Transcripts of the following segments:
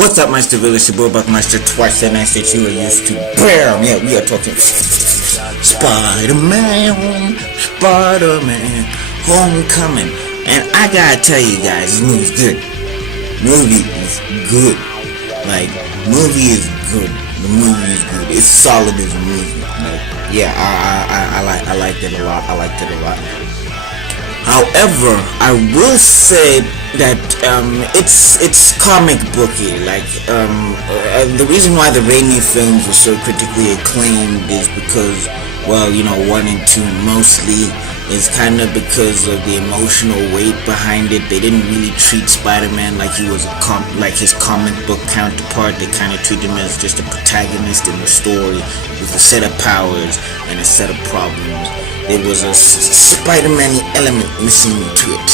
What's up, Meister Village? Your boy Buckmeister, twice that nice that you are used to. Bam! Yeah, we are talking Spider-Man, Homecoming. And I gotta tell you guys, this movie's good. Movie is good. Like, movie is good. The movie is good. It's solid as a movie. Like, yeah, I liked it a lot. However, I will say that it's comic booky. Like the reason why the Raimi films were so critically acclaimed is because, well, 1 and 2 mostly is kind of because of the emotional weight behind it. They didn't really treat Spider-Man like he was like his comic book counterpart. They kind of treat him as just a protagonist in the story with a set of powers and a set of problems. There was a Spider-Man element missing to it,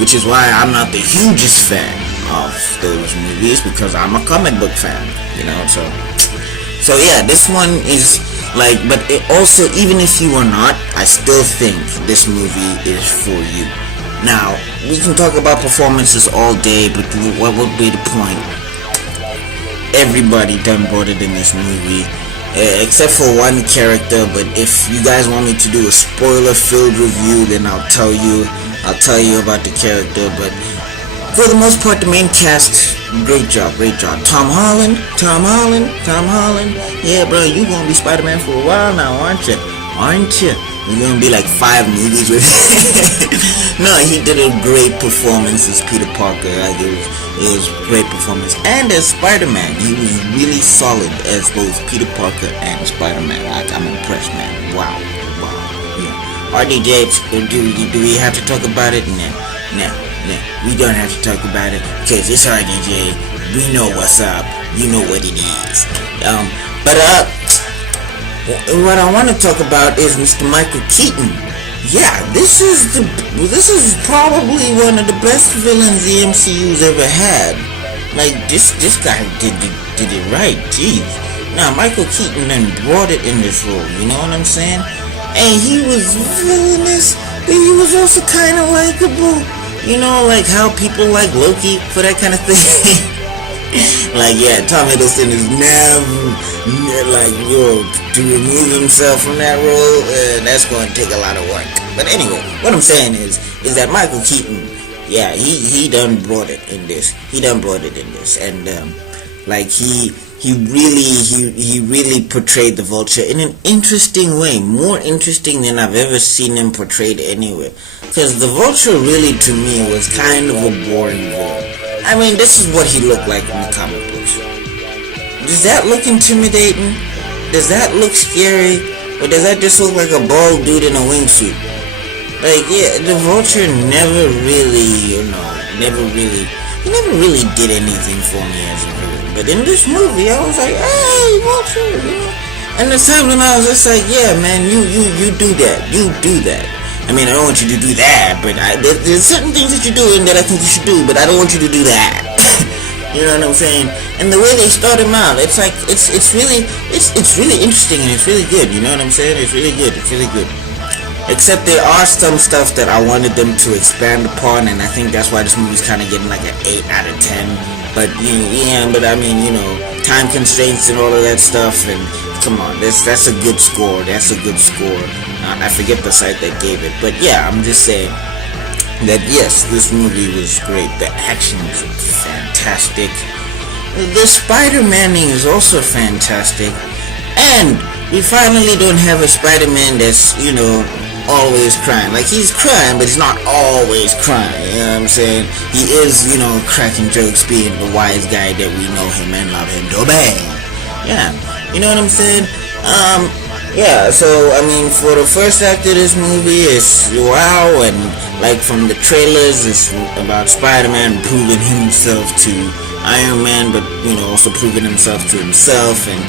which is why I'm not the hugest fan of those movies, because I'm a comic book fan, so yeah, this one is like, but it also, even if you are not, I still think this movie is for you. Now, we can talk about performances all day, but what would be the point? Everybody done brought it in this movie, except for one character. But if you guys want me to do a spoiler-filled review, then I'll tell you about the character. But for the most part, the main cast, great job. Tom Holland. Yeah, bro, you gonna be Spider-Man for a while now, aren't you? You're gonna be like 5 movies with No, he did a great performance as Peter Parker. Like, it was a great performance. And as Spider-Man, he was really solid as both Peter Parker and Spider-Man. I'm impressed, man. Wow. Yeah. RDJ, do we have to talk about it? No. We don't have to talk about it, because it's RDJ. We know what's up. You know what it is. What I want to talk about is Mr. Michael Keaton. Yeah, this is probably one of the best villains the MCU's ever had. Like, this guy did it right. Jeez. Now, Michael Keaton then brought it in this role. You know what I'm saying? And he was villainous, but he was also kind of likable. Like how people like Loki for that kind of thing. Like, yeah, Tom Hiddleston is never to remove himself from that role, that's going to take a lot of work. But anyway, what I'm saying is that Michael Keaton, yeah, he done brought it in this. And like he really portrayed the Vulture in an interesting way, more interesting than I've ever seen him portrayed anywhere. Because the Vulture really, to me, was kind of a boring villain. I mean, this is what he looked like in the comic books. Does that look intimidating? Does that look scary? Or does that just look like a bald dude in a wingsuit? Like, yeah, the Vulture never really did anything for me as a villain. But in this movie, I was like, hey, Vulture, And the time when I was just like, yeah, man, you do that. You do that. I mean, I don't want you to do that, but there's certain things that you're doing that I think you should do, but I don't want you to do that. You know what I'm saying? And the way they start him out, it's like, it's really interesting, and it's really good. You know what I'm saying? It's really good. Except there are some stuff that I wanted them to expand upon, and I think that's why this movie's kind of getting like an 8 out of 10. But but I mean, time constraints and all of that stuff, and come on, that's a good score. I forget the site that gave it, but yeah, I'm just saying that yes, this movie was great. The action was fantastic. The Spider-Man-ing is also fantastic, and we finally don't have a Spider-Man that's always crying. Like, he's crying, but he's not always crying. You know what I'm saying? He is, cracking jokes, being the wise guy that we know him and love him to be. Yeah, you know what I'm saying? Yeah, so, I mean, for the first act of this movie, it's wow, and, like, from the trailers, it's about Spider-Man proving himself to Iron Man, but, also proving himself to himself, and,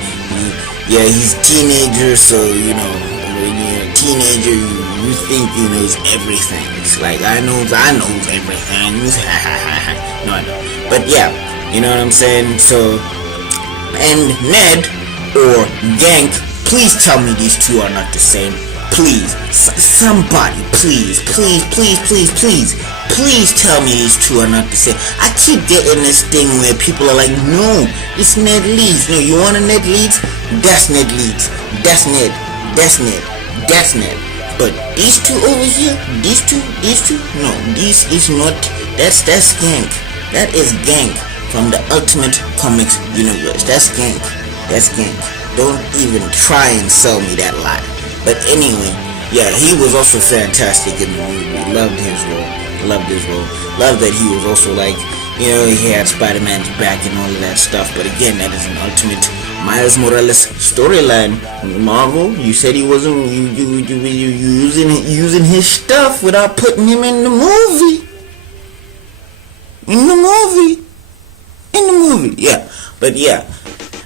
he's a teenager, so, when you're a teenager, you think you knows everything. It's like, I knows everything. No, I don't. But, yeah, you know what I'm saying? So, and Ned, or Gank, please tell me these two are not the same. Please, somebody, please. Please tell me these two are not the same. I keep getting this thing where people are like, no, it's Ned Leeds. No, you want a Ned Leeds? That's Ned Leeds. That's Ned. That's Ned. That's Ned. But these two over here, these two, no, this is not. That's Gank. That is Gank from the Ultimate Comics universe. That's Gank. That's Gank. Don't even try and sell me that lie. But anyway, yeah, he was also fantastic in the movie. Loved his role. Loved that he was also like, he had Spider-Man's back and all of that stuff. But again, that is an Ultimate Miles Morales storyline. Marvel, you said he wasn't using his stuff without putting him in the movie. In the movie, yeah. But yeah,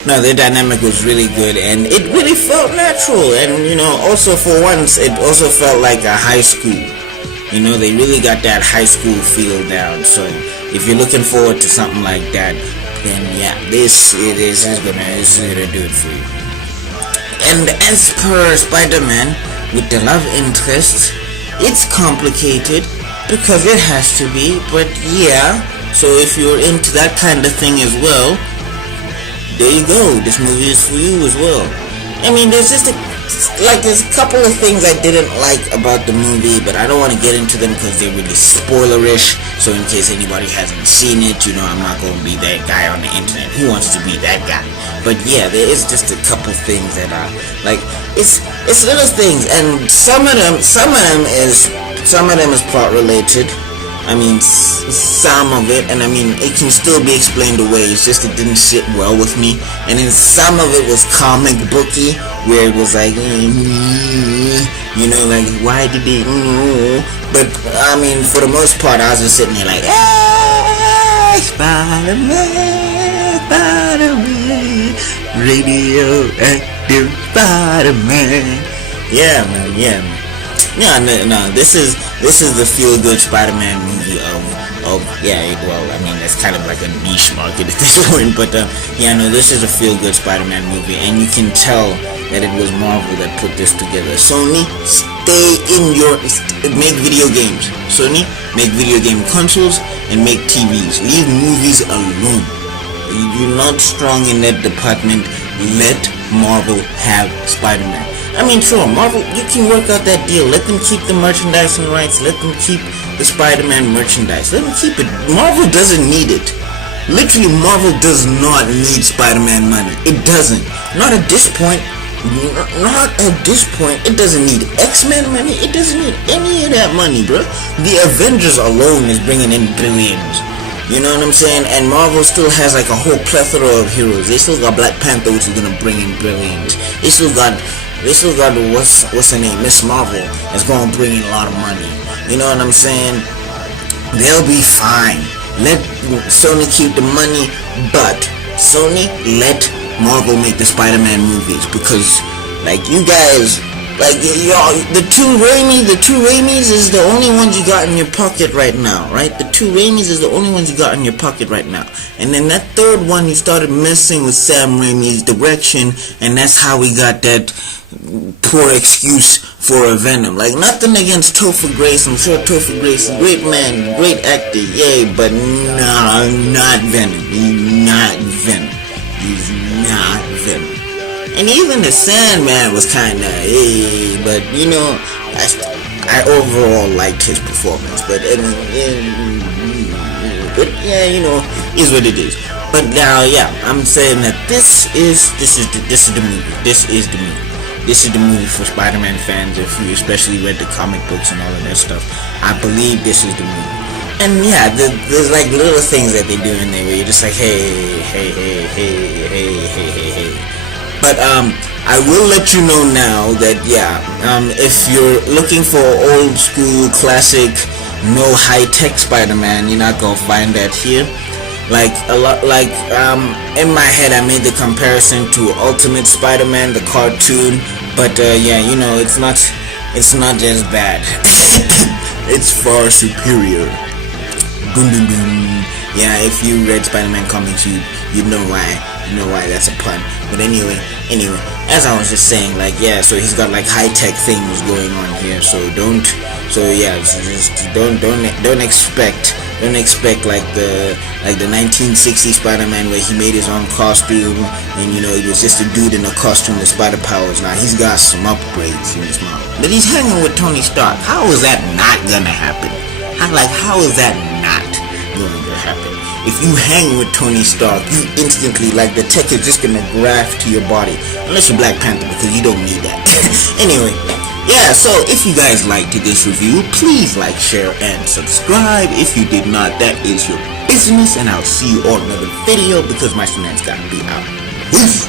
no, their dynamic was really good, and it really felt natural. And also for once, it also felt like a high school. They really got that high school feel down. So if you're looking forward to something like that, then yeah, this is gonna do it for you. And as per Spider-Man with the love interest, it's complicated because it has to be. But yeah, so if you're into that kind of thing as well, there you go. This movie is for you as well. I mean, there's a couple of things I didn't like about the movie, but I don't want to get into them because they're really spoilerish. So in case anybody hasn't seen it, I'm not going to be that guy on the internet who wants to be that guy. But yeah, there is just a couple things that are like, it's little things, and some of them is plot related. I mean, some of it, and I mean, it can still be explained away. It's just it didn't sit well with me. And then some of it was comic booky, where it was like, like, why did they? But I mean, for the most part, I was just sitting there like, hey, Spider-Man, radioactive Spider-Man. Yeah, man. Yeah, no, this is the feel-good Spider-Man movie that's kind of like a niche market at this point, but this is a feel-good Spider-Man movie, and you can tell that it was Marvel that put this together. Sony, make video games. Sony, make video game consoles and make TVs. Leave movies alone. You're not strong in that department. Let Marvel have Spider-Man. I mean, sure, Marvel, you can work out that deal. Let them keep the merchandising rights. Let them keep the Spider-Man merchandise. Let them keep it. Marvel doesn't need it. Literally, Marvel does not need Spider-Man money. It doesn't. Not at this point. It doesn't need X-Men money. It doesn't need any of that money, bro. The Avengers alone is bringing in billions. You know what I'm saying? And Marvel still has like a whole plethora of heroes. They still got Black Panther, which is gonna bring in billions. They still got what's her name, Miss Marvel, is gonna bring in a lot of money. You know what I'm saying? They'll be fine. Let Sony keep the money, but Sony, let Marvel make the Spider-Man movies, because like you guys, like y'all, the two Raimis is the only ones you got in your pocket right now, right? The two Raimis is the only ones you got in your pocket right now. And then that third one, you started messing with Sam Raimi's direction, and that's how we got that poor excuse for a Venom. Like, nothing against Topher Grace. I'm sure Topher Grace is a great man, great actor, yay, but no, not Venom. He's not Venom. And even the Sandman was kinda, but I overall liked his performance. But yeah, is what it is. But now, yeah, I'm saying that this is the movie. This is the movie for Spider-Man fans. If you especially read the comic books and all of that stuff, I believe this is the movie. And yeah, there's like little things that they do in there where you're just like, hey. But I will let you know now that if you're looking for old school classic, no high tech Spider-Man, you're not gonna find that here. Like a lot, in my head, I made the comparison to Ultimate Spider-Man, the cartoon. But it's not as bad. It's far superior. Yeah, if you read Spider-Man comics, you know why that's a pun. But anyway, Anyway, as I was just saying, like, yeah, so he's got like high-tech things going on here, so don't expect like the 1960 Spider-Man where he made his own costume and he was just a dude in a costume with spider powers. Now he's got some upgrades in his mouth, but he's hanging with Tony Stark. How is that not gonna happen? How is that not going to happen? If you hang with Tony Stark, you instantly, like, the tech is just gonna graft to your body. Unless you're Black Panther, because you don't need that. Anyway, yeah, so if you guys liked this review, please like, share, and subscribe. If you did not, that is your business, and I'll see you all in another video, because my shenanigans gotta be out. Peace!